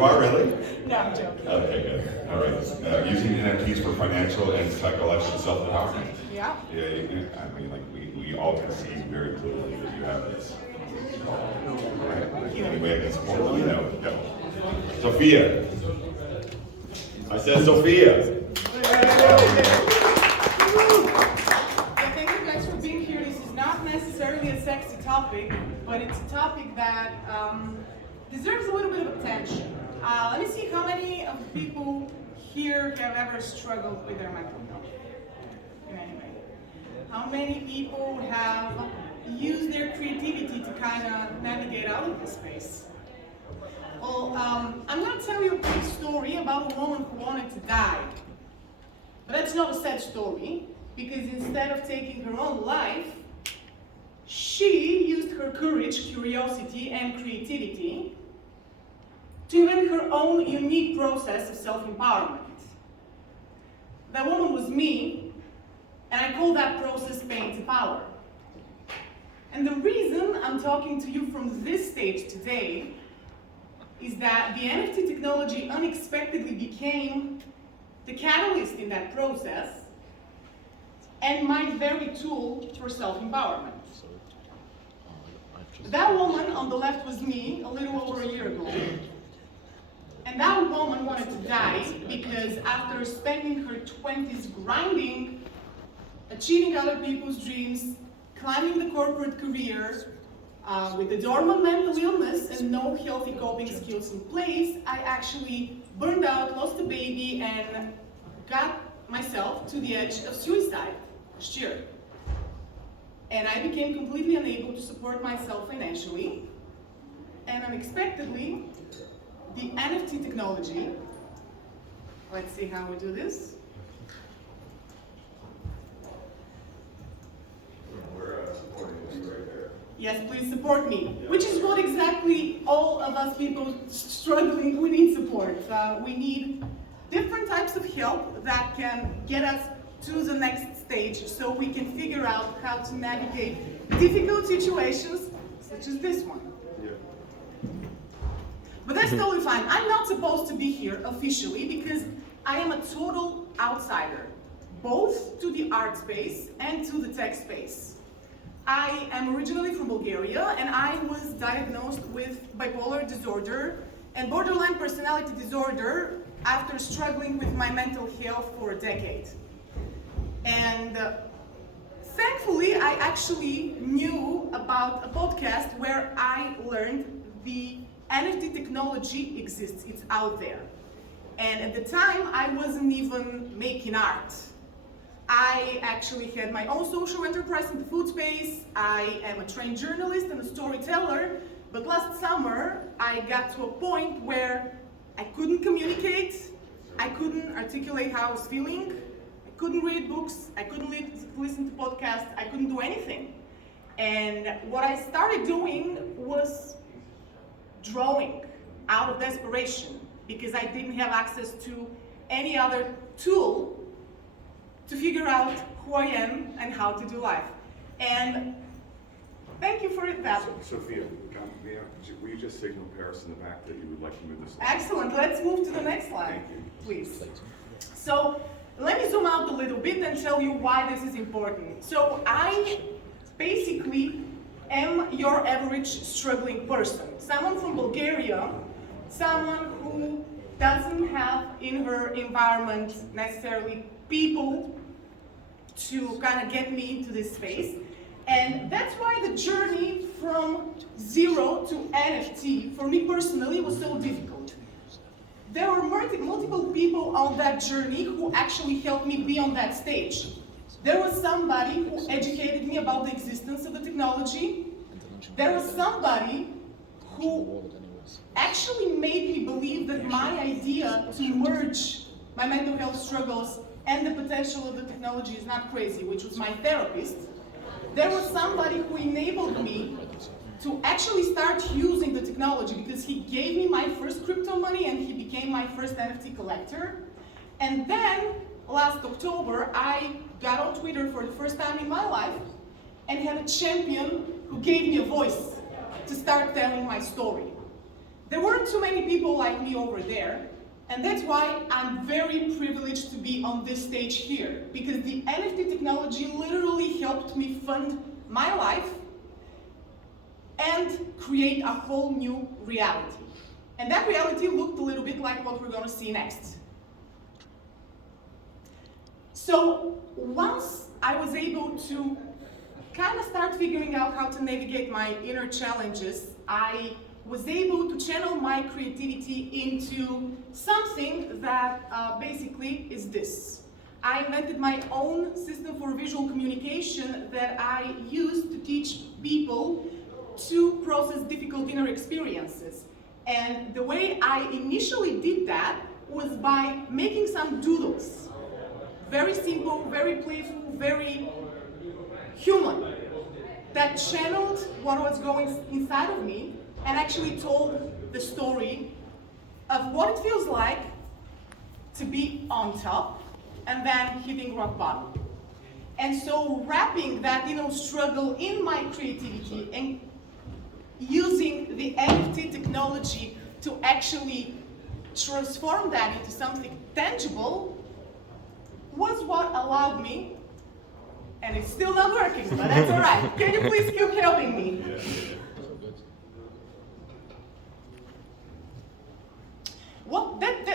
You are really? No, I'm joking. Okay, good. All right. Using NFTs for financial and psychological self-empowerment. Yeah. Yeah, I mean, like, we all can see very clearly that you have this. Right? Any way I can support you, Yep. Sophia. I said Sophia. Thank you guys for being here. This is not necessarily a sexy topic, but it's a topic that deserves a little bit of attention. Let me see how many of the people here have ever struggled with their mental health. In any way. How many people have used their creativity to kind of navigate out of this space? Well, I'm going to tell you a quick story about a woman who wanted to die. But that's not a sad story, because instead of taking her own life, she used her courage, curiosity, and creativity to invent her own unique process of self-empowerment. That woman was me, and I call that process pain to power. And the reason I'm talking to you from this stage today is that the NFT technology unexpectedly became the catalyst in that process and my very tool for self-empowerment. That woman on the left was me a little over a year ago. And that woman wanted to die because after spending her 20s grinding, achieving other people's dreams, climbing the corporate career, with a dormant mental illness and no healthy coping skills in place, I actually burned out, lost a baby, and got myself to the edge of suicide last year. And I became completely unable to support myself financially, and unexpectedly, the NFT technology, let's see how we do this. We're supporting you right there. Yes, please support me, which is what exactly all of us people struggling, we need support. We need different types of help that can get us to the next stage so we can figure out how to navigate difficult situations such as this one. Yeah. But that's totally fine. I'm not supposed to be here officially because I am a total outsider, both to the art space and to the tech space. I am originally from Bulgaria, and I was diagnosed with bipolar disorder and borderline personality disorder after struggling with my mental health for a decade. And thankfully, I actually knew about a podcast where I learned the NFT technology exists, it's out there. And at the time, I wasn't even making art. I actually had my own social enterprise in the food space. I am a trained journalist and a storyteller, but last summer, I got to a point where I couldn't communicate, I couldn't articulate how I was feeling, I couldn't read books, I couldn't listen to podcasts, I couldn't do anything. And what I started doing was drawing out of desperation because I didn't have access to any other tool to figure out who I am and how to do life. And thank you for that. Sophia, will you just signal Paris in the back that you would like to move this? Excellent, let's move to the next slide, Thank you. please. So let me zoom out a little bit and tell you why this is important. So I basically am your average struggling person. Someone from Bulgaria, someone who doesn't have in her environment necessarily people to kind of get me into this space. And that's why the journey from zero to NFT, for me personally, was so difficult. There were multiple people on that journey who actually helped me be on that stage. There was somebody who educated me about the existence of the technology. There was somebody who actually made me believe that my idea to merge my mental health struggles and the potential of the technology is not crazy, which was my therapist. There was somebody who enabled me to actually start using the technology because he gave me my first crypto money and he became my first NFT collector. And then last October, I got on Twitter for the first time in my life and had a champion who gave me a voice to start telling my story. There weren't too many people like me over there, and that's why I'm very privileged to be on this stage here, because the NFT technology literally helped me fund my life and create a whole new reality. And that reality looked a little bit like what we're going to see next. So once I was able to kind of start figuring out how to navigate my inner challenges, I was able to channel my creativity into something that basically is this. I invented my own system for visual communication that I use to teach people to process difficult inner experiences. And the way I initially did that was by making some doodles. Very simple, very playful, very human, that channeled what was going inside of me and actually told the story of what it feels like to be on top and then hitting rock bottom. And so wrapping that struggle in my creativity and using the NFT technology to actually transform that into something tangible was what allowed me, and it's still not working, but that's all right. Can you please keep helping me?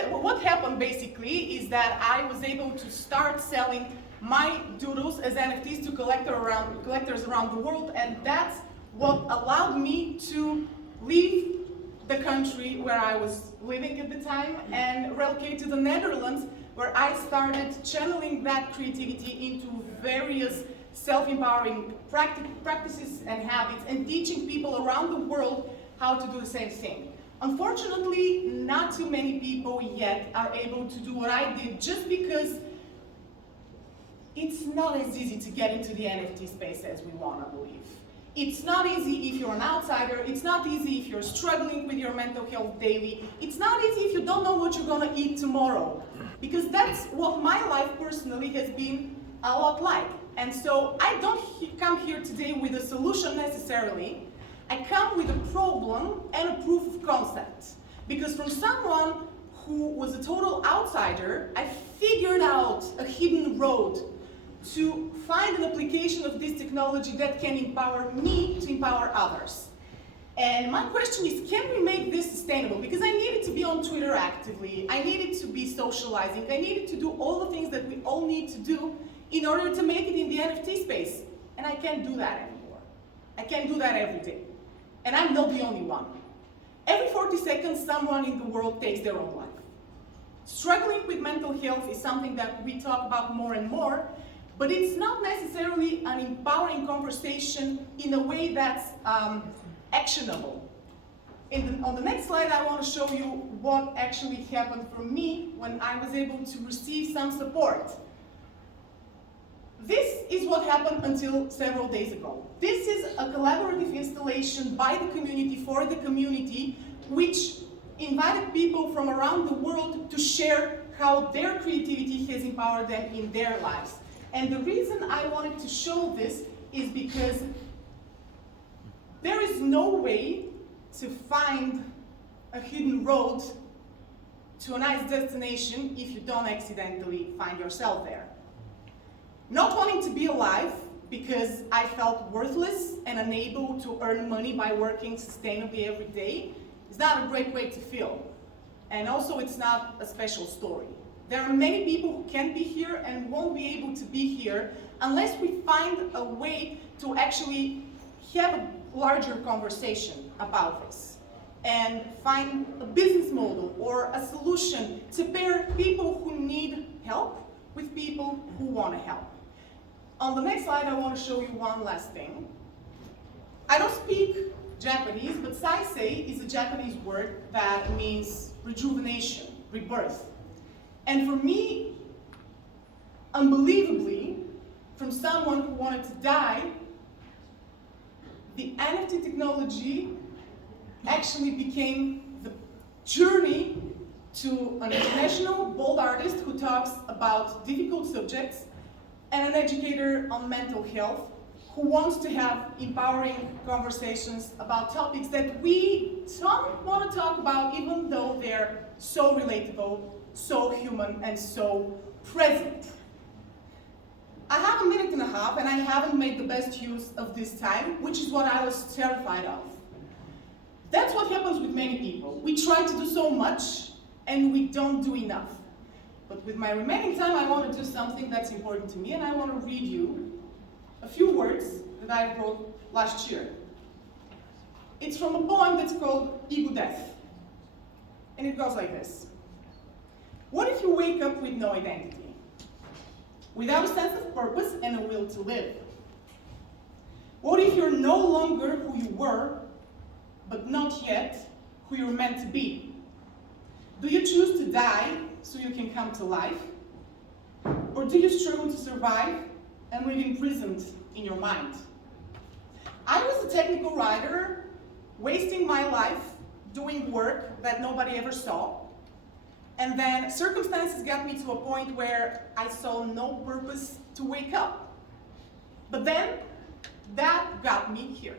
What happened basically is that I was able to start selling my doodles as NFTs to collectors around the world, and that's what allowed me to leave the country where I was living at the time and relocate to the Netherlands, where I started channeling that creativity into various self-empowering practices and habits and teaching people around the world how to do the same thing. Unfortunately, not too many people yet are able to do what I did, just because it's not as easy to get into the NFT space as we want to believe. It's not easy if you're an outsider. It's not easy if you're struggling with your mental health daily. It's not easy if you don't know what you're going to eat tomorrow. Because that's what my life personally has been a lot like. And so I don't come here today with a solution necessarily. I come with a problem and a proof of concept. Because from someone who was a total outsider, I figured out a hidden road to find an application of this technology that can empower me to empower others. And my question is, can we make this sustainable? Because I needed to be on Twitter actively, I needed to be socializing, I needed to do all the things that we all need to do in order to make it in the NFT space. And I can't do that anymore. I can't do that every day. And I'm not the only one. Every 40 seconds, someone in the world takes their own life. Struggling with mental health is something that we talk about more and more, but it's not necessarily an empowering conversation in a way that's actionable. On the next slide, I want to show you what actually happened for me when I was able to receive some support. This is what happened until several days ago. This is a collaborative installation by the community for the community, which invited people from around the world to share how their creativity has empowered them in their lives. And the reason I wanted to show this is because there is no way to find a hidden road to a nice destination if you don't accidentally find yourself there. Not wanting to be alive because I felt worthless and unable to earn money by working sustainably every day is not a great way to feel. And also, it's not a special story. There are many people who can't be here and won't be able to be here unless we find a way to actually have a larger conversation about this and find a business model or a solution to pair people who need help with people who want to help. On the next slide, I want to show you one last thing. I don't speak Japanese, but saisei is a Japanese word that means rejuvenation, rebirth. And for me, unbelievably, from someone who wanted to die, the NFT technology actually became the journey to an international bold artist who talks about difficult subjects and an educator on mental health who wants to have empowering conversations about topics that we don't want to talk about, even though they're so relatable, so human, and so present. I have a minute and a half, and I haven't made the best use of this time, which is what I was terrified of. That's what happens with many people. We try to do so much, and we don't do enough. But with my remaining time, I want to do something that's important to me, and I want to read you a few words that I wrote last year. It's from a poem that's called Ego Death. And it goes like this. What if you wake up with no identity? Without a sense of purpose and a will to live? What if you're no longer who you were, but not yet who you're meant to be? Do you choose to die so you can come to life? Or do you struggle to survive and live imprisoned in your mind? I was a technical writer, wasting my life doing work that nobody ever saw. And then circumstances got me to a point where I saw no purpose to wake up. But then that got me here.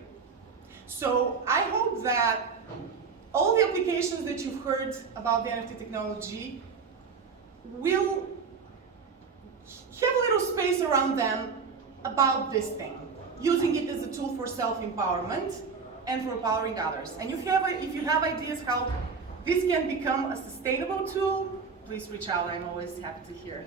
So I hope that all the applications that you've heard about the NFT technology will have a little space around them about this thing, using it as a tool for self-empowerment and for empowering others. And if you have ideas how this can become a sustainable tool, please reach out. I'm always happy to hear.